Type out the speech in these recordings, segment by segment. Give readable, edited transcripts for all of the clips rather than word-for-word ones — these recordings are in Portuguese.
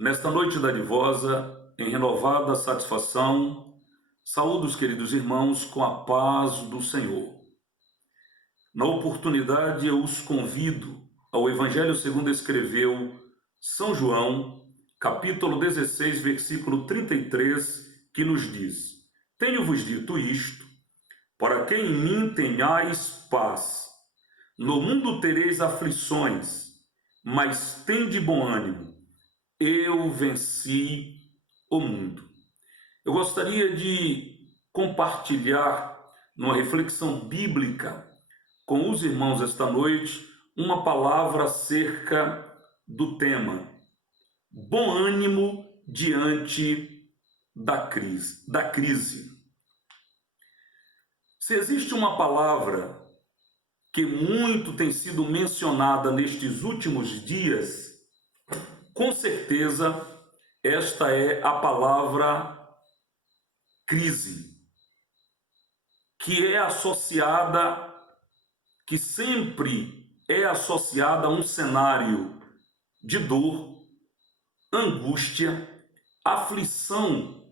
Nesta noite dadivosa, em renovada satisfação, saúdo os queridos irmãos com a paz do Senhor. Na oportunidade, eu os convido ao Evangelho segundo escreveu São João, capítulo 16, versículo 33, que nos diz: Tenho-vos dito isto, para que em mim tenhais paz. No mundo tereis aflições, mas tende bom ânimo. Eu venci o mundo. Eu gostaria de compartilhar numa reflexão bíblica com os irmãos esta noite uma palavra acerca do tema bom ânimo diante da crise. Se existe uma palavra que muito tem sido mencionada nestes últimos dias, com certeza esta é a palavra crise, que sempre é associada a um cenário de dor, angústia, aflição,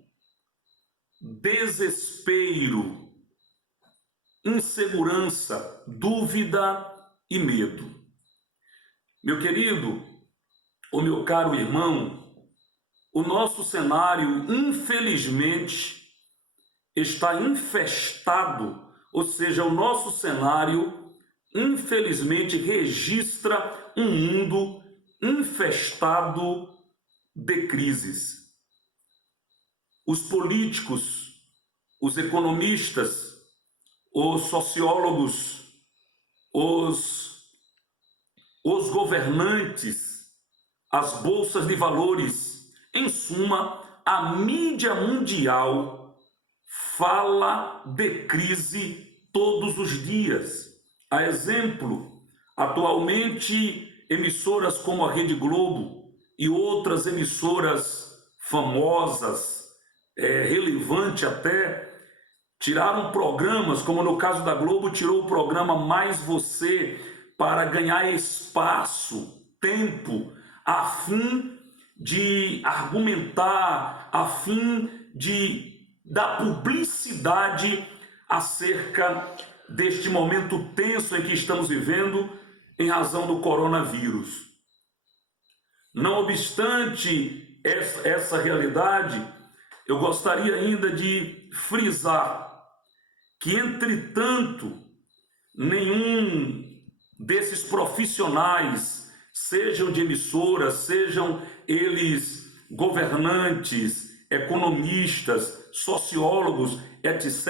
desespero, insegurança, dúvida e medo. Meu querido, ou meu caro irmão, o nosso cenário, infelizmente, está infestado, ou seja, o nosso cenário, infelizmente, registra um mundo infestado de crises. Os políticos, os economistas, os sociólogos, os governantes, as bolsas de valores, em suma, a mídia mundial fala de crise todos os dias. A exemplo, atualmente, emissoras como a Rede Globo e outras emissoras famosas, relevante até, tiraram programas, como no caso da Globo, tirou o programa Mais Você para ganhar espaço, tempo, a fim de argumentar, a fim de dar publicidade acerca deste momento tenso em que estamos vivendo em razão do coronavírus. Não obstante essa realidade, eu gostaria ainda de frisar que, entretanto, nenhum desses profissionais, sejam de emissoras, sejam eles governantes, economistas, sociólogos, etc.,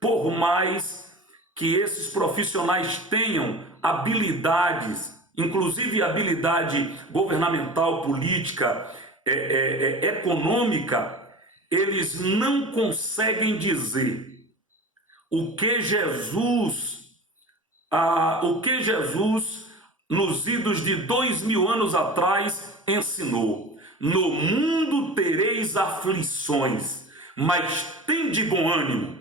por mais que esses profissionais tenham habilidades, inclusive habilidade governamental, política, econômica, eles não conseguem dizer o que Jesus nos idos de 2000 anos atrás ensinou. No mundo tereis aflições, mas tende bom ânimo.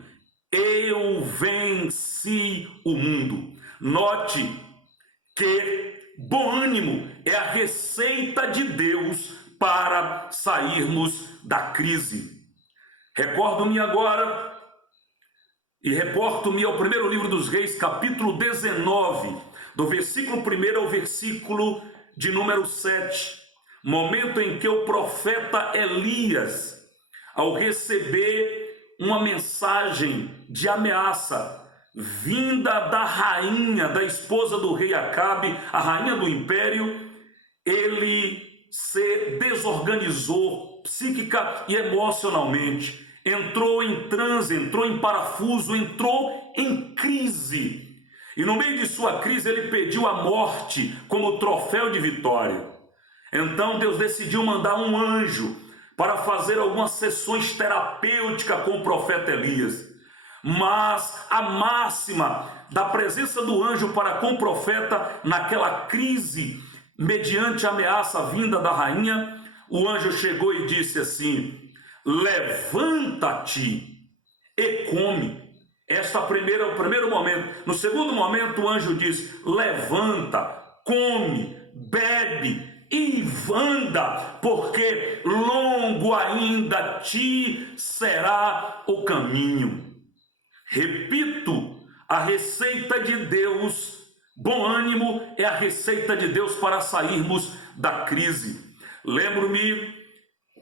Eu venci o mundo. Note que bom ânimo é a receita de Deus para sairmos da crise. Recordo-me agora e reporto-me ao primeiro livro dos Reis, capítulo 19, do versículo 1 ao versículo de número 7, momento em que o profeta Elias, ao receber uma mensagem de ameaça vinda da rainha, da esposa do rei Acabe, a rainha do império, ele se desorganizou psíquica e emocionalmente, entrou em transe, entrou em parafuso, entrou em crise. E no meio de sua crise ele pediu a morte como troféu de vitória. Então Deus decidiu mandar um anjo para fazer algumas sessões terapêuticas com o profeta Elias. Mas a máxima da presença do anjo para com o profeta naquela crise, mediante a ameaça vinda da rainha, o anjo chegou e disse assim: levanta-te e come. Este é o primeiro momento. No segundo momento, o anjo diz: levanta, come, bebe, e anda, porque longo ainda te será o caminho. Repito, a receita de Deus, bom ânimo, é a receita de Deus para sairmos da crise. Lembro-me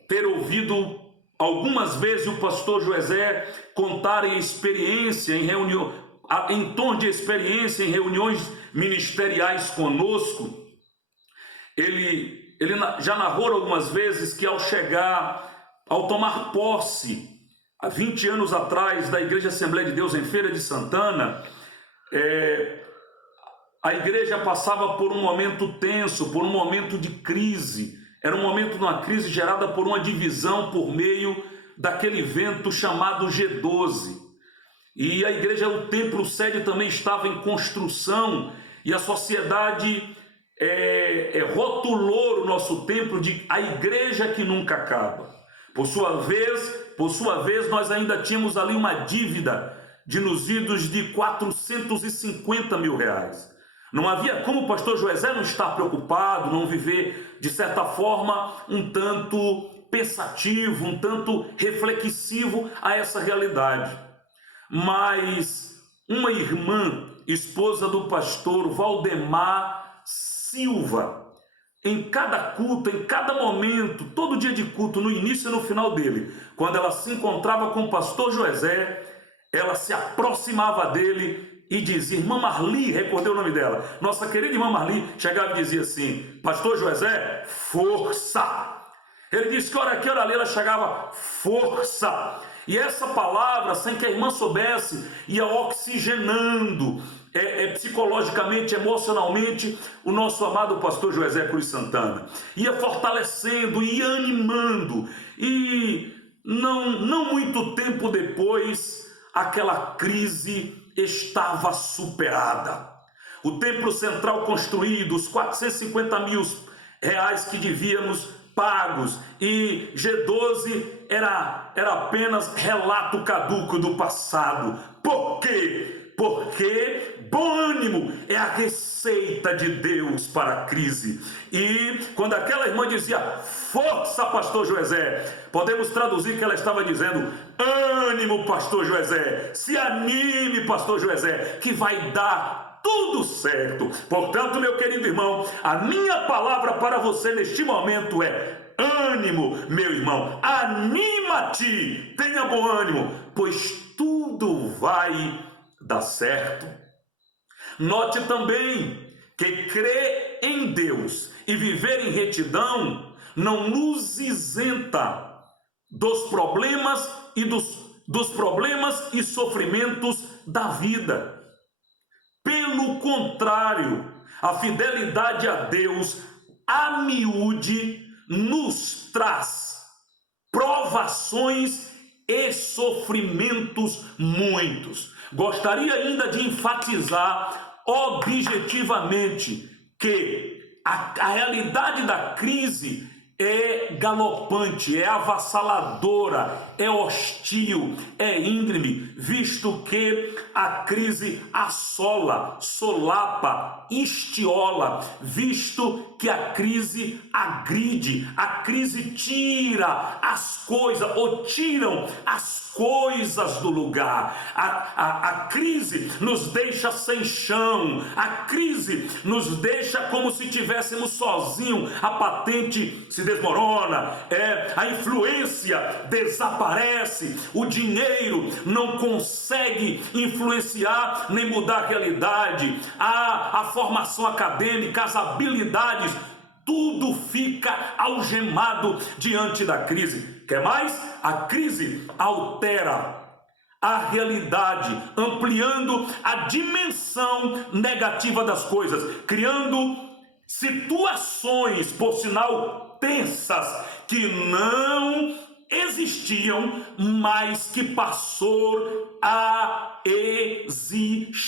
ter ouvido algumas vezes o pastor Joesé contar em experiência, em torno de experiência, em reuniões ministeriais conosco. Ele já narrou algumas vezes que ao tomar posse, há 20 anos atrás, da Igreja Assembleia de Deus em Feira de Santana, a igreja passava por um momento tenso, por um momento de crise. Era um momento de uma crise gerada por uma divisão por meio daquele vento chamado G12. E a igreja, o templo sede também estava em construção, e a sociedade rotulou o nosso templo de a igreja que nunca acaba. Por sua vez, nós ainda tínhamos ali uma dívida de nos idos de 450 mil reais. Não havia como o pastor Joesé não estar preocupado, não viver, de certa forma, um tanto pensativo, um tanto reflexivo a essa realidade. Mas uma irmã, esposa do pastor Valdemar Silva, em cada culto, em cada momento, todo dia de culto, no início e no final dele, quando ela se encontrava com o pastor Joesé, ela se aproximava dele e dizia, irmã Marli, recordei o nome dela, nossa querida irmã Marli, chegava e dizia assim, pastor Joesé, força! Ele disse que hora aqui, hora ali, ela chegava, força! E essa palavra, sem que a irmã soubesse, ia oxigenando psicologicamente, emocionalmente, o nosso amado pastor Joesé Cruz Santana. Ia fortalecendo, ia animando. E não muito tempo depois, aquela crise estava superada. O templo central construído, os 450 mil reais que devíamos pagos, e G12 era apenas relato caduco do passado. Por quê? Porque bom ânimo é a receita de Deus para a crise. E quando aquela irmã dizia, força, pastor Joesé, podemos traduzir que ela estava dizendo, ânimo, pastor Joesé, se anime, pastor Joesé, que vai dar tudo certo. Portanto, meu querido irmão, a minha palavra para você neste momento é ânimo, meu irmão, anima-te, tenha bom ânimo, pois tudo vai dar certo. Note também que crer em Deus e viver em retidão não nos isenta dos problemas e sofrimentos da vida. Pelo contrário, a fidelidade a Deus, a miúde, nos traz provações e sofrimentos muitos. Gostaria ainda de enfatizar objetivamente que a realidade da crise é galopante, é avassaladora, é hostil, é íngreme, visto que a crise assola, solapa, estiola, visto que a crise agride, a crise tira as coisas, ou tiram as coisas do lugar. A crise nos deixa sem chão, a crise nos deixa como se estivéssemos sozinhos, a patente se desmorona, a influência desaparece, o dinheiro não consegue influenciar nem mudar a realidade, a formação acadêmica, as habilidades, tudo fica algemado diante da crise. Quer mais? A crise altera a realidade, ampliando a dimensão negativa das coisas, criando situações, por sinal, tensas, que não existiam, mas que passou a existir.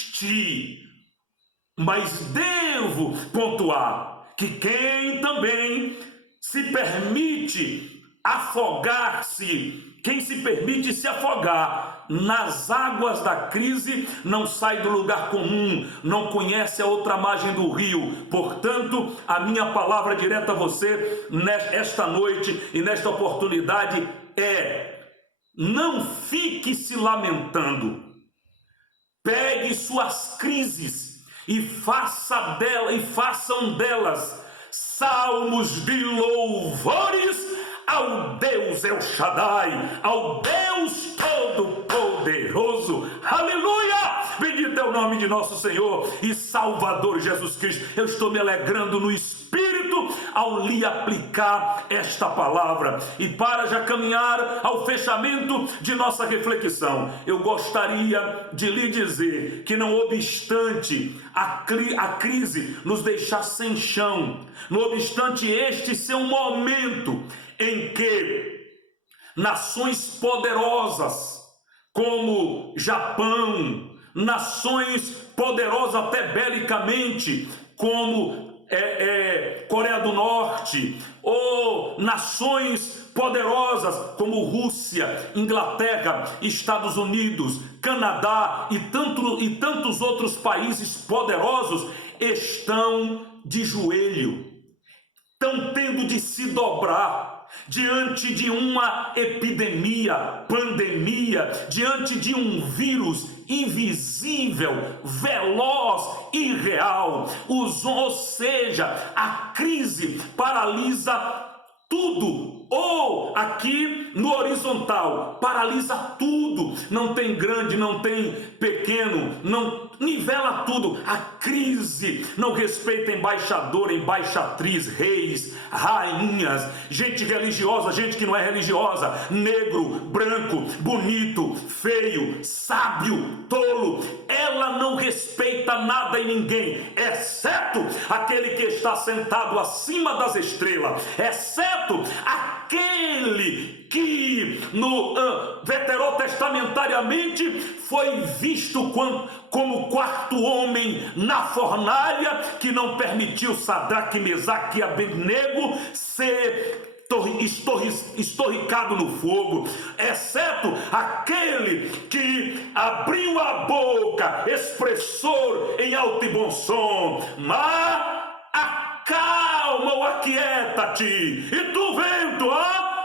Mas devo pontuar que quem também se permite afogar-se, quem se permite se afogar nas águas da crise, não sai do lugar comum, não conhece a outra margem do rio. Portanto, a minha palavra direta a você nesta noite e nesta oportunidade é: não fique se lamentando. Pegue suas crises e façam delas salmos de louvores ao Deus El Shaddai, ao Deus Todo-Poderoso. Aleluia! Bendito é o nome de nosso Senhor e Salvador Jesus Cristo. Eu estou me alegrando no Espírito ao lhe aplicar esta palavra. E para já caminhar ao fechamento de nossa reflexão, eu gostaria de lhe dizer que, não obstante a crise nos deixar sem chão, não obstante este ser um momento em que nações poderosas como Japão, nações poderosas até belicamente como Coreia do Norte, ou nações poderosas como Rússia, Inglaterra, Estados Unidos, Canadá e tantos outros países poderosos estão de joelho, estão tendo de se dobrar diante de uma epidemia, pandemia, diante de um vírus invisível, veloz, irreal. Ou seja, a crise paralisa tudo, ou aqui no horizontal, paralisa tudo, não tem grande, não tem pequeno, não nivela tudo. A crise não respeita embaixador, embaixatriz, reis, rainhas, gente religiosa, gente que não é religiosa, negro, branco, bonito, feio, sábio, tolo. Ela não respeita nada e ninguém, exceto aquele que está sentado acima das estrelas, exceto aquele que veterotestamentariamente foi visto como o quarto homem na fornalha, que não permitiu Sadraque, Mesaque e Abednego ser estorricado no fogo, exceto aquele que abriu a boca, expressor em alto e bom som, mas acalma ou aquieta-te, e tu, vento,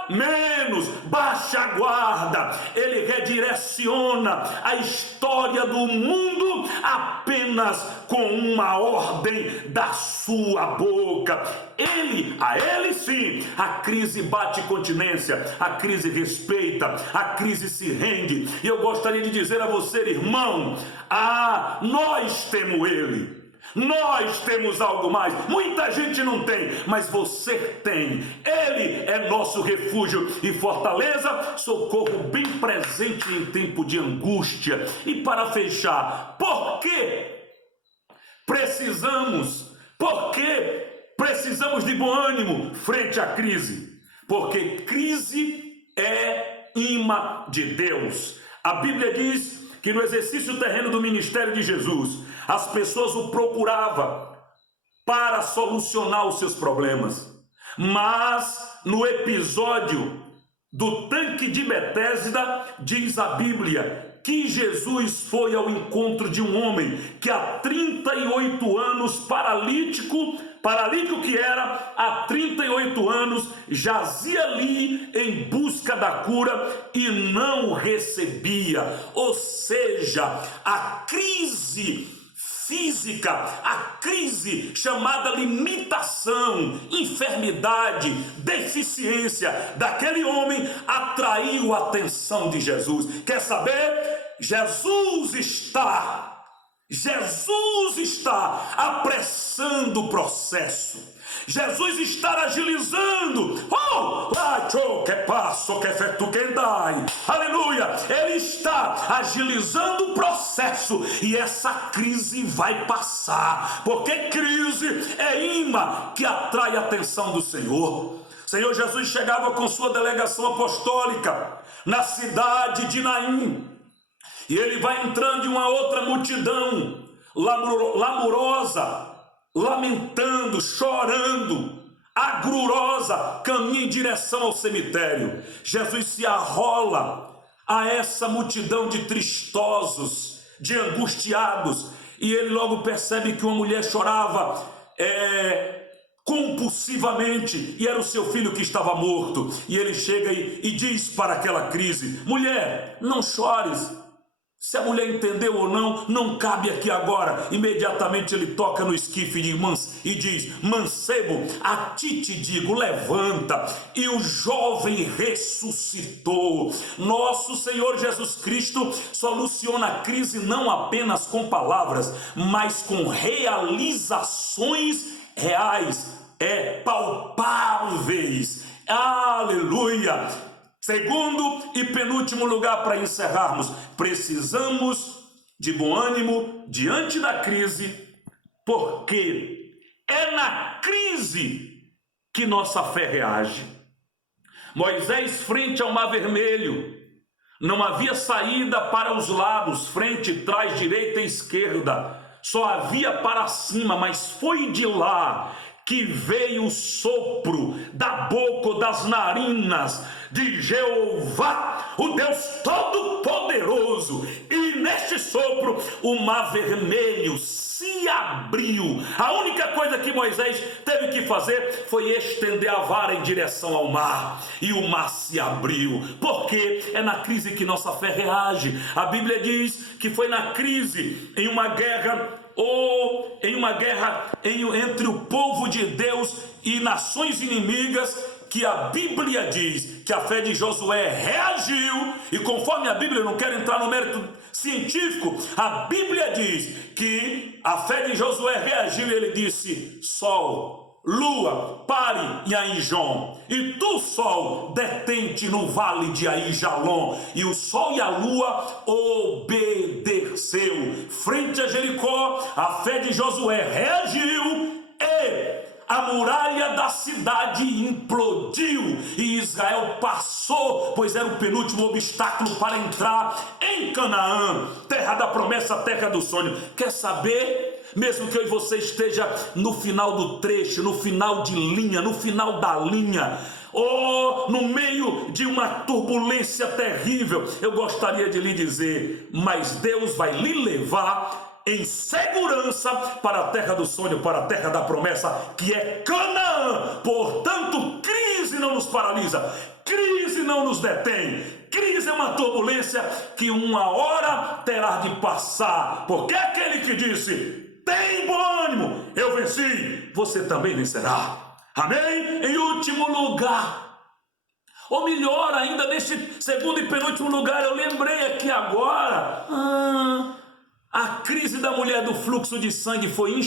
menos, baixa a guarda. Ele redireciona a história do mundo apenas com uma ordem da sua boca. A ele sim, a crise bate continência, a crise respeita, a crise se rende. E eu gostaria de dizer a você, irmão, nós temos ele. Nós temos algo mais. Muita gente não tem, mas você tem. Ele é nosso refúgio e fortaleza, socorro bem presente em tempo de angústia. E para fechar, por que precisamos de bom ânimo frente à crise? Porque crise é imã de Deus. A Bíblia diz que no exercício terreno do ministério de Jesus, as pessoas o procuravam para solucionar os seus problemas. Mas no episódio do tanque de Betesda, diz a Bíblia que Jesus foi ao encontro de um homem que há 38 anos, paralítico que era, há 38 anos, jazia ali em busca da cura e não recebia. Ou seja, a crise física, a crise chamada limitação, enfermidade, deficiência daquele homem atraiu a atenção de Jesus. Quer saber? Jesus está apressando o processo. Jesus está agilizando. Aleluia! Ele está agilizando o processo e essa crise vai passar, porque crise é imã que atrai a atenção do Senhor. Senhor Jesus chegava com sua delegação apostólica na cidade de Naim, e ele vai entrando em uma outra multidão lamurosa, lamentando, chorando, agrurosa, caminha em direção ao cemitério. Jesus se arrola a essa multidão de tristosos, de angustiados, e ele logo percebe que uma mulher chorava compulsivamente, e era o seu filho que estava morto, e ele chega e diz para aquela crise: mulher, não chores. Se a mulher entendeu ou não, não cabe aqui agora. Imediatamente ele toca no esquife e diz: mancebo, a ti te digo, levanta. E o jovem ressuscitou. Nosso Senhor Jesus Cristo soluciona a crise não apenas com palavras, mas com realizações reais, palpáveis. Aleluia! Segundo e penúltimo lugar, para encerrarmos, precisamos de bom ânimo diante da crise, porque é na crise que nossa fé reage. Moisés, frente ao Mar Vermelho, não havia saída para os lados, frente, trás, direita e esquerda, só havia para cima, mas foi de lá que veio o sopro da boca, das narinas de Jeová, o Deus Todo-Poderoso, e neste sopro o Mar Vermelho se abriu. A única coisa que Moisés teve que fazer foi estender a vara em direção ao mar, e o mar se abriu, porque é na crise que nossa fé reage. A Bíblia diz que foi na crise, em uma guerra, entre o povo de Deus e nações inimigas, que a Bíblia diz que a fé de Josué reagiu, e conforme a Bíblia, eu não quero entrar no mérito científico, a Bíblia diz que a fé de Josué reagiu, e ele disse: sol, lua, pare em Aijalon, e tu, sol, detente no vale de Aijalon. E o sol e a lua obedeceu. Frente a Jericó, a fé de Josué reagiu, e a muralha da cidade implodiu, e Israel passou, pois era o penúltimo obstáculo para entrar em Canaã, terra da promessa, terra do sonho. Quer saber? Mesmo que eu e você esteja no final do trecho, no final de linha, no final da linha, ou no meio de uma turbulência terrível, eu gostaria de lhe dizer: mas Deus vai lhe levar em segurança para a terra do sonho, para a terra da promessa, que é Canaã. Portanto, crise não nos paralisa, crise não nos detém. Crise é uma turbulência que uma hora terá de passar, porque aquele que disse: tem bom ânimo, eu venci, você também vencerá. Amém? Em último lugar, ou melhor ainda, neste segundo e penúltimo lugar, eu lembrei aqui agora, a crise da mulher do fluxo de sangue foi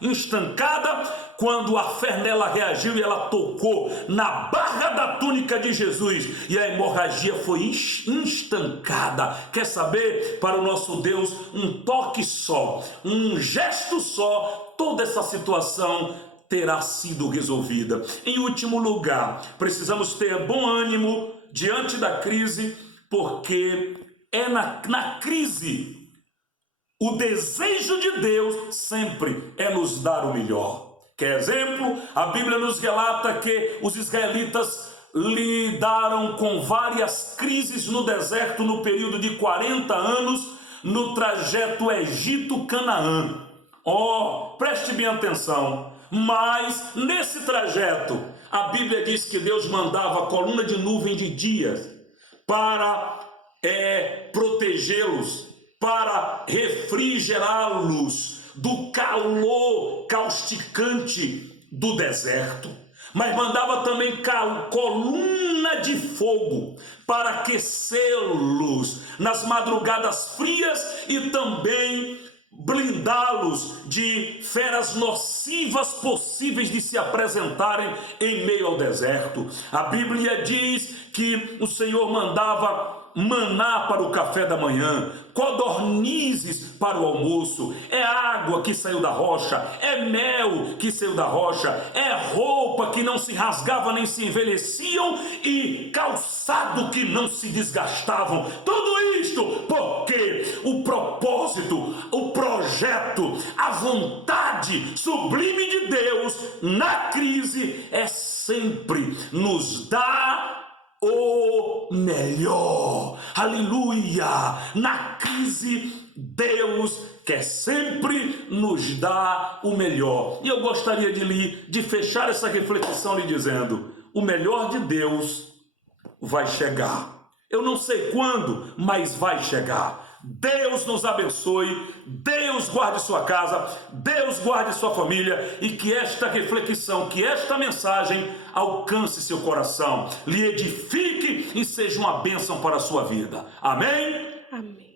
estancada quando a fé nela reagiu e ela tocou na barra da túnica de Jesus, e a hemorragia foi estancada. Quer saber? Para o nosso Deus, um toque só, um gesto só, toda essa situação terá sido resolvida. Em último lugar, precisamos ter bom ânimo diante da crise, porque é na crise o desejo de Deus sempre é nos dar o melhor. Quer exemplo? A Bíblia nos relata que os israelitas lidaram com várias crises no deserto no período de 40 anos no trajeto Egito-Canaã. Preste bem atenção. Mas nesse trajeto, a Bíblia diz que Deus mandava a coluna de nuvem de dia para protegê-los, para refrigerá-los do calor causticante do deserto, mas mandava também coluna de fogo para aquecê-los nas madrugadas frias e também blindá-los de feras nocivas possíveis de se apresentarem em meio ao deserto. A Bíblia diz que o Senhor mandava maná para o café da manhã, codornizes para o almoço, é água que saiu da rocha, é mel que saiu da rocha, é roupa que não se rasgava nem se envelheciam e calçado que não se desgastavam. Tudo isto porque o propósito, o projeto, a vontade sublime de Deus na crise é sempre nos dar o melhor. Aleluia! Na crise, Deus quer sempre nos dar o melhor. E eu gostaria de fechar essa reflexão lhe dizendo: o melhor de Deus vai chegar. Eu não sei quando, mas vai chegar. Deus nos abençoe, Deus guarde sua casa, Deus guarde sua família, e que esta reflexão, que esta mensagem alcance seu coração, lhe edifique e seja uma bênção para a sua vida. Amém? Amém.